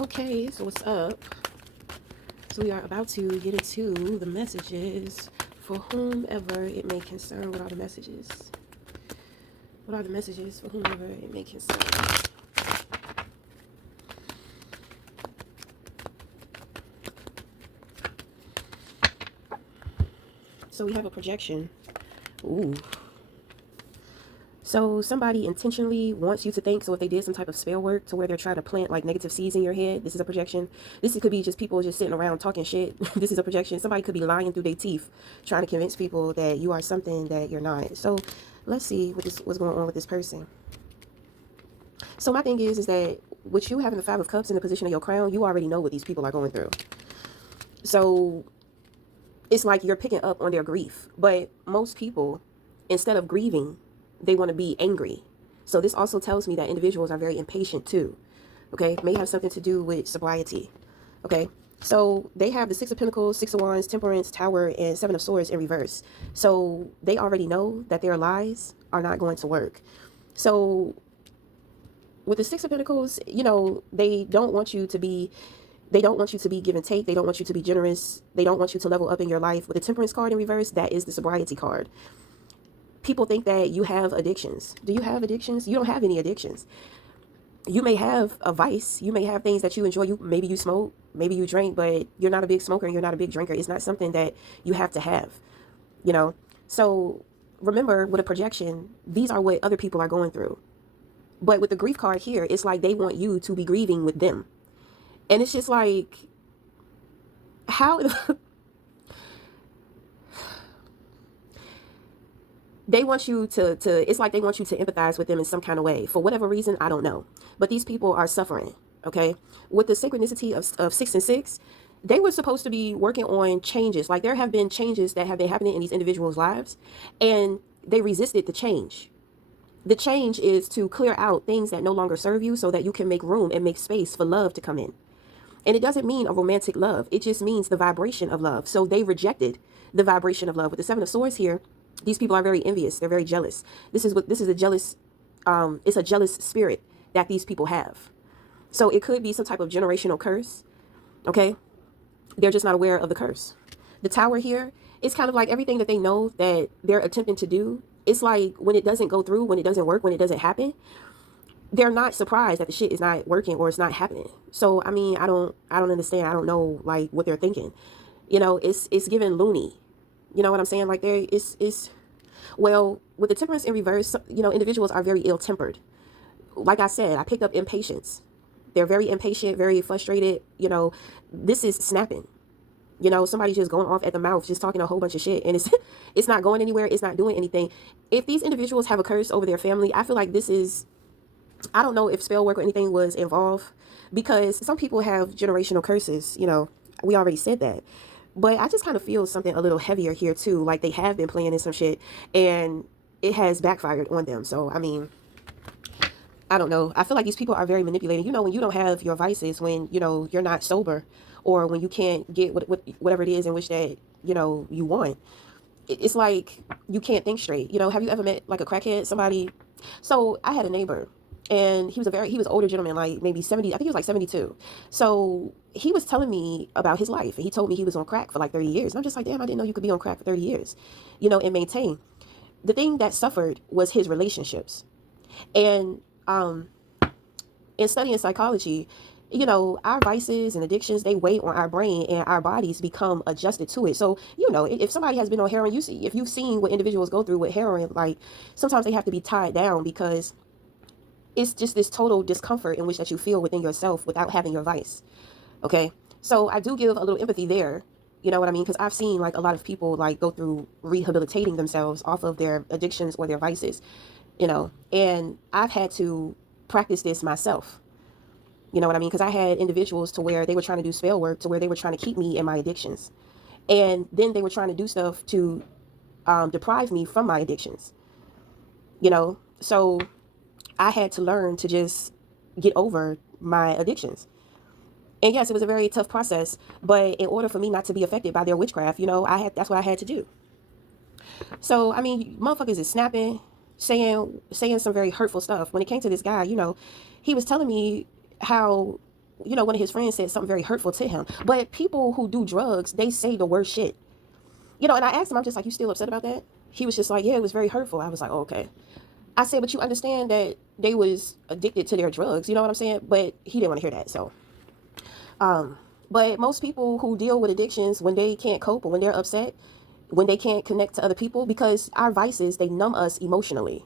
Okay, so what's up? So we are about to get into the messages for whomever it may concern. What are the messages? What are the messages for whomever it may concern? So we have a projection. Ooh. So somebody intentionally wants you to think, so if they did some type of spell work to where they're trying to plant like negative seeds in your head, this is a projection. Could be just people just sitting around talking shit. This is a projection. Somebody could be lying through their teeth, trying to convince people that you are something that you're not. So let's see what's going on with this person. So my thing is that with you having the Five of Cups in the position of your crown, you already know what these people are going through. So it's like you're picking up on their grief. But most people, instead of grieving, they want to be angry. So this also tells me that individuals are very impatient too. Okay, may have something to do with sobriety. Okay, so they have the Six of Pentacles, Six of Wands, Temperance, Tower, and Seven of Swords in reverse. So they already know that their lies are not going to work. So with the Six of Pentacles, they don't want you to be give and take. They don't want you to be generous. They don't want you to level up in your life. With the Temperance card in reverse, that is the sobriety card. People think that you have addictions. Do you have addictions? You don't have any addictions. You may have a vice. You may have things that you enjoy. Maybe you smoke, maybe you drink, but you're not a big smoker and you're not a big drinker. It's not something that you have to have, So remember, with a projection, these are what other people are going through. But with the grief card here, it's like they want you to be grieving with them. And it's just like, how they want you to it's like they want you to empathize with them in some kind of way. For whatever reason, I don't know. But these people are suffering, okay? With the synchronicity of 6 and 6, they were supposed to be working on changes. Like there have been changes that have been happening in these individuals' lives, and they resisted the change. The change is to clear out things that no longer serve you so that you can make room and make space for love to come in. And it doesn't mean a romantic love. It just means the vibration of love. So they rejected the vibration of love. With the Seven of Swords here, these people are very envious. They're very jealous. This is a jealous, it's a jealous spirit that these people have. So it could be some type of generational curse. Okay. They're just not aware of the curse. The Tower here, it's kind of like everything that they know that they're attempting to do. It's like when it doesn't go through, when it doesn't work, when it doesn't happen, they're not surprised that the shit is not working or it's not happening. So I mean, I don't understand. I don't know like what they're thinking. It's given loony. You know what I'm saying? Like it's well, with the Temperance in reverse, individuals are very ill-tempered. Like I said, I picked up impatience. They're very impatient, very frustrated. This is snapping. Somebody's just going off at the mouth, just talking a whole bunch of shit, and it's not going anywhere. It's not doing anything. If these individuals have a curse over their family, I feel like this is, I don't know if spell work or anything was involved, because some people have generational curses. We already said that. But I just kind of feel something a little heavier here too. Like they have been playing in some shit and it has backfired on them. So, I mean, I don't know. I feel like these people are very manipulating. When you don't have your vices, when, you're not sober, or when you can't get whatever it is in which that, you want. It's like you can't think straight. Have you ever met like a crackhead, somebody? So I had a neighbor, and he was an older gentleman, like maybe 70, I think he was like 72. So he was telling me about his life, and he told me he was on crack for like 30 years. And I'm just like, damn, I didn't know you could be on crack for 30 years, and maintain. The thing that suffered was his relationships. And in studying psychology, our vices and addictions, they weigh on our brain and our bodies become adjusted to it. So, if somebody has been on heroin, if you've seen what individuals go through with heroin, like sometimes they have to be tied down because it's just this total discomfort in which that you feel within yourself without having your vice. Okay. So I do give a little empathy there. You know what I mean? Because I've seen like a lot of people like go through rehabilitating themselves off of their addictions or their vices, and I've had to practice this myself. You know what I mean? Because I had individuals to where they were trying to do spell work to where they were trying to keep me in my addictions. And then they were trying to do stuff to deprive me from my addictions. So I had to learn to just get over my addictions. And yes, it was a very tough process, but in order for me not to be affected by their witchcraft, that's what I had to do. So, I mean, motherfuckers is snapping, saying some very hurtful stuff. When it came to this guy, he was telling me how one of his friends said something very hurtful to him. But people who do drugs, they say the worst shit. And I asked him, I'm just like, you still upset about that? He was just like, yeah, it was very hurtful. I was like, oh, okay. I said, but you understand that they was addicted to their drugs. You know what I'm saying? But he didn't want to hear that. So, but most people who deal with addictions, when they can't cope or when they're upset, when they can't connect to other people, because our vices, they numb us emotionally.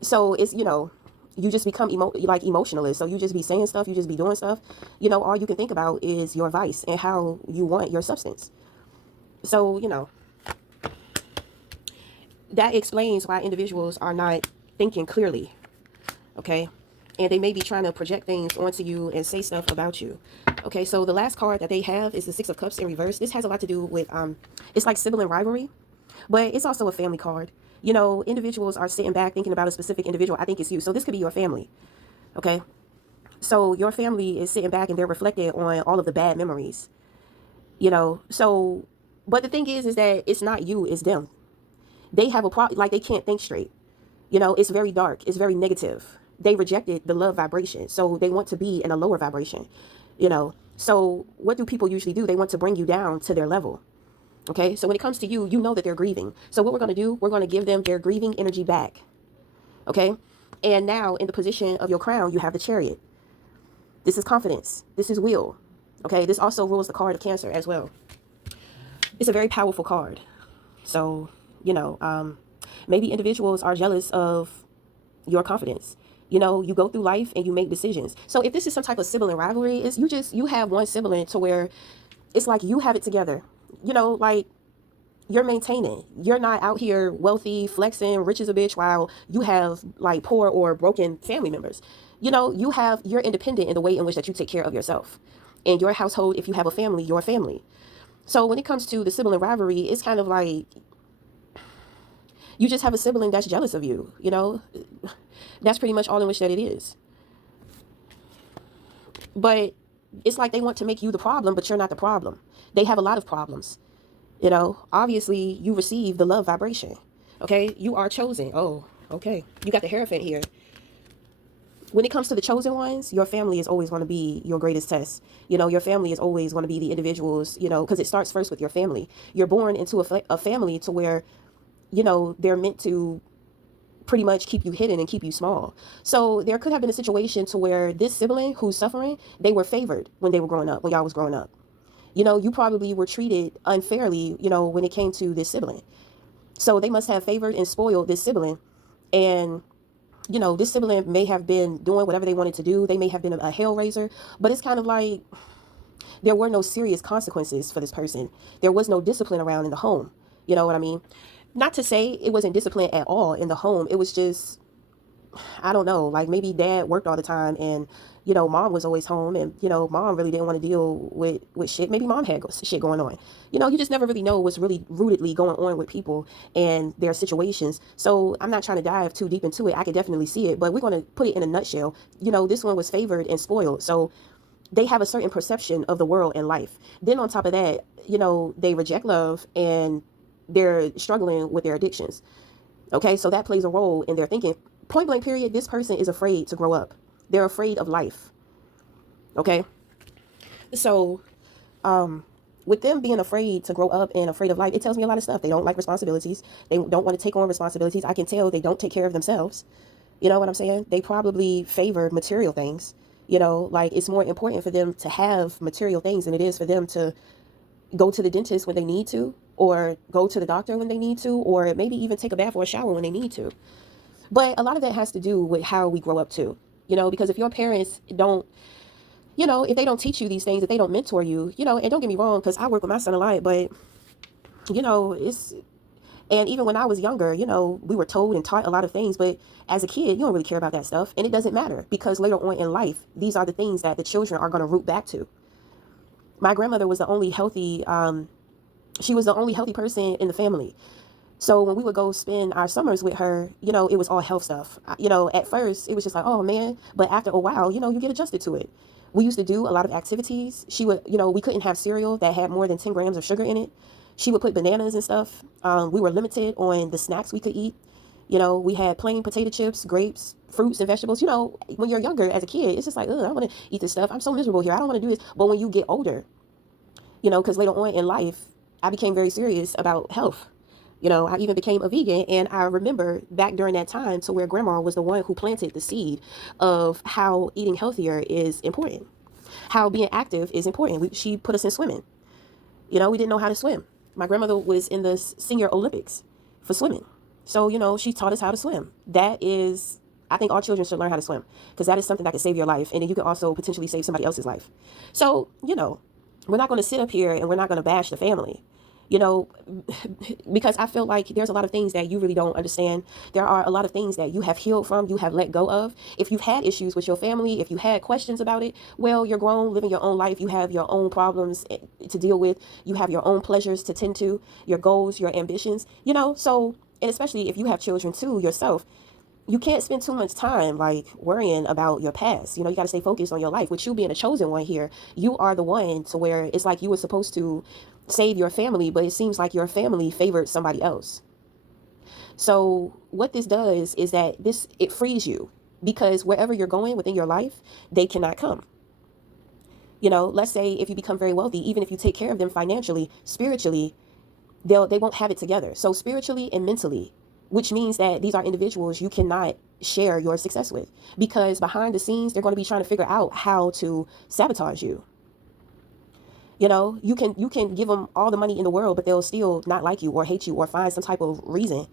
So it's, you just become like emotionalist. So you just be saying stuff, you just be doing stuff. All you can think about is your vice and how you want your substance. So, that explains why individuals are not thinking clearly, okay? And they may be trying to project things onto you and say stuff about you. Okay, so the last card that they have is the Six of Cups in reverse. This has a lot to do with, it's like sibling rivalry, but it's also a family card. Individuals are sitting back thinking about a specific individual. I think it's you. So this could be your family, okay? So your family is sitting back and they're reflecting on all of the bad memories, So, but the thing is that it's not you, it's them. They have a problem, like they can't think straight. It's very dark. It's very negative. They rejected the love vibration. So they want to be in a lower vibration, So what do people usually do? They want to bring you down to their level. Okay. So when it comes to you, you know that they're grieving. So what we're going to do, we're going to give them their grieving energy back. Okay. And now in the position of your crown, you have the Chariot. This is confidence. This is will. Okay. This also rules the card of Cancer as well. It's a very powerful card. So, maybe individuals are jealous of your confidence. You go through life and you make decisions. So if this is some type of sibling rivalry, it's you have one sibling to where it's like you have it together. Like you're maintaining. You're not out here wealthy, flexing, rich as a bitch, while you have like poor or broken family members. You're independent in the way in which that you take care of yourself. In your household, if you have a family, your family. So when it comes to the sibling rivalry, it's kind of like you just have a sibling that's jealous of you, That's pretty much all in which that it is. But it's like they want to make you the problem, but you're not the problem. They have a lot of problems. Obviously you receive the love vibration. Okay. You are chosen. Oh, okay. You got the Hierophant here. When it comes to the chosen ones, your family is always going to be your greatest test. Your family is always going to be the individuals, because it starts first with your family. You're born into a family to where, they're meant to pretty much keep you hidden and keep you small. So there could have been a situation to where this sibling who's suffering, they were favored when they were growing up, when y'all was growing up. You probably were treated unfairly, when it came to this sibling. So they must have favored and spoiled this sibling. And, this sibling may have been doing whatever they wanted to do. They may have been a hellraiser, but it's kind of like there were no serious consequences for this person. There was no discipline around in the home. You know what I mean? Not to say it wasn't discipline at all in the home. It was just, I don't know, like maybe dad worked all the time and, mom was always home and, mom really didn't want to deal with shit. Maybe mom had shit going on. You just never really know what's really rootedly going on with people and their situations. So I'm not trying to dive too deep into it. I can definitely see it, but we're going to put it in a nutshell. This one was favored and spoiled. So they have a certain perception of the world and life. Then on top of that, they reject love and they're struggling with their addictions. Okay, so that plays a role in their thinking. Point blank period, this person is afraid to grow up. They're afraid of life. Okay, so with them being afraid to grow up and afraid of life, it tells me a lot of stuff. They don't like responsibilities. They don't want to take on responsibilities. I can tell they don't take care of themselves. You know what I'm saying? They probably favor material things. Like it's more important for them to have material things than it is for them to go to the dentist when they need to, or go to the doctor when they need to, or maybe even take a bath or a shower when they need to. But a lot of that has to do with how we grow up too, because if your parents don't, if they don't teach you these things, if they don't mentor you, and don't get me wrong, because I work with my son a lot, but, and even when I was younger, we were told and taught a lot of things, but as a kid, you don't really care about that stuff. And it doesn't matter because later on in life, these are the things that the children are going to root back to. My grandmother was the only healthy, she was the only healthy person in the family. So when we would go spend our summers with her, it was all health stuff. At first it was just like, oh man, but after a while, you get adjusted to it. We used to do a lot of activities. She would, we couldn't have cereal that had more than 10 grams of sugar in it. She would put bananas and stuff. We were limited on the snacks we could eat. You know, we had plain potato chips, grapes, fruits, and vegetables. You know, when you're younger as a kid, it's just like, ugh, I don't want to eat this stuff. I'm so miserable here. I don't want to do this. But when you get older, you know, because later on in life, I became very serious about health. You know, I even became a vegan. And I remember back during that time to where grandma was the one who planted the seed of how eating healthier is important, how being active is important. She put us in swimming. You know, we didn't know how to swim. My grandmother was in the senior Olympics for swimming. So, you know, she taught us how to swim. That is, I think all children should learn how to swim because that is something that can save your life. And then you can also potentially save somebody else's life. So, you know, we're not going to sit up here and we're not going to bash the family, you know, because I feel like there's a lot of things that you really don't understand. There are a lot of things that you have healed from, you have let go of. If you've had issues with your family, if you had questions about it, well, you're grown, living your own life. You have your own problems to deal with. You have your own pleasures to tend to, your goals, your ambitions, you know, so, and especially if you have children too yourself, you can't spend too much time like worrying about your past. You know, you got to stay focused on your life. With you being a chosen one here, you are the one to where it's like you were supposed to save your family, but it seems like your family favored somebody else. So what this does is that it frees you because wherever you're going within your life, they cannot come. You know, let's say if you become very wealthy, even if you take care of them financially, spiritually, they won't have it together. So spiritually and mentally, which means that these are individuals you cannot share your success with because behind the scenes, they're going to be trying to figure out how to sabotage you. You know, you can give them all the money in the world, but they'll still not like you or hate you or find some type of reason.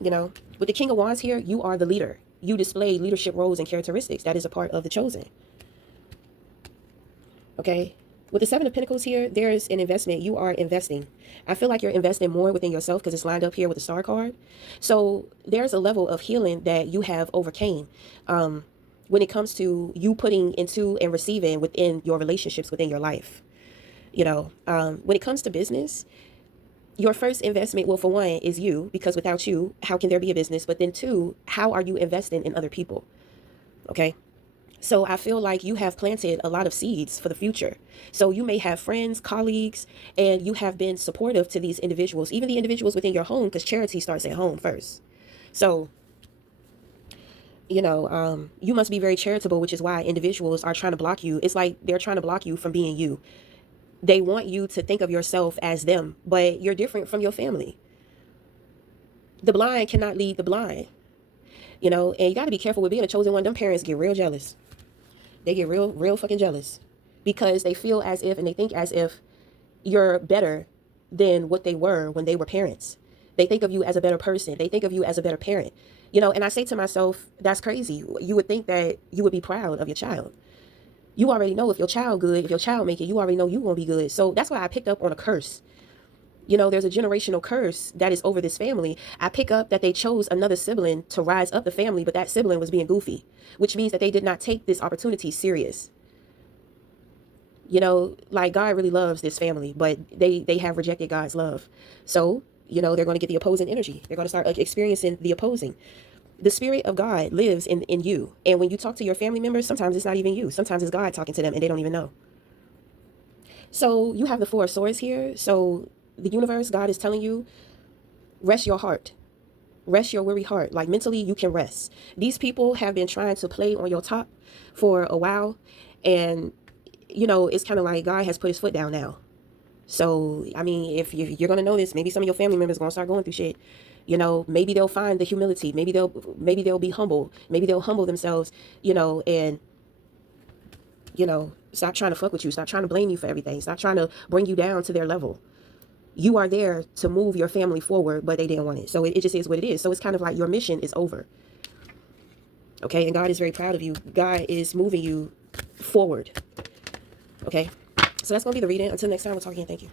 You know, with the King of Wands here, you are the leader. You display leadership roles and characteristics. That is a part of the chosen. Okay. With the Seven of Pentacles here, there's an investment. You are investing. I feel like you're investing more within yourself because it's lined up here with the Star card. So there's a level of healing that you have overcame when it comes to you putting into and receiving within your relationships within your life. You know, when it comes to business, your first investment, well, for one, is you, because without you, how can there be a business? But then two, how are you investing in other people? Okay. So I feel like you have planted a lot of seeds for the future. So you may have friends, colleagues, and you have been supportive to these individuals, even the individuals within your home, because charity starts at home first. So, you know, you must be very charitable, which is why individuals are trying to block you. It's like they're trying to block you from being you. They want you to think of yourself as them, but you're different from your family. The blind cannot lead the blind, you know, and you got to be careful with being a chosen one. Them parents get real jealous. They get real fucking jealous because they feel as if and they think as if you're better than what they were when they were parents. They think of you as a better person. They think of you as a better parent. You know, and I say to myself, that's crazy. You would think that you would be proud of your child. You already know if your child good, if your child make it, you already know you won't be good. So that's why I picked up on a curse. You know, there's a generational curse that is over this family. I pick up that they chose another sibling to rise up the family, but that sibling was being goofy, which means that they did not take this opportunity serious. You know, like God really loves this family, but they have rejected God's love. So, you know, they're going to get the opposing energy. They're going to start experiencing the opposing. The spirit of God lives in you. And when you talk to your family members, sometimes it's not even you. Sometimes it's God talking to them and they don't even know. So you have the Four of Swords here. So the universe, God is telling you, rest your heart. Rest your weary heart. Like mentally, you can rest. These people have been trying to play on your top for a while. And, you know, it's kind of like God has put his foot down now. So, I mean, if you're going to know this, maybe some of your family members are going to start going through shit. You know, maybe they'll find the humility. Maybe they'll be humble. Maybe they'll humble themselves, you know, and, you know, stop trying to fuck with you. Stop trying to blame you for everything. Stop trying to bring you down to their level. You are there to move your family forward, but they didn't want it. So it just is what it is. So it's kind of like your mission is over. Okay. And God is very proud of you. God is moving you forward. Okay. So that's going to be the reading. Until next time, we'll talk again. Thank you.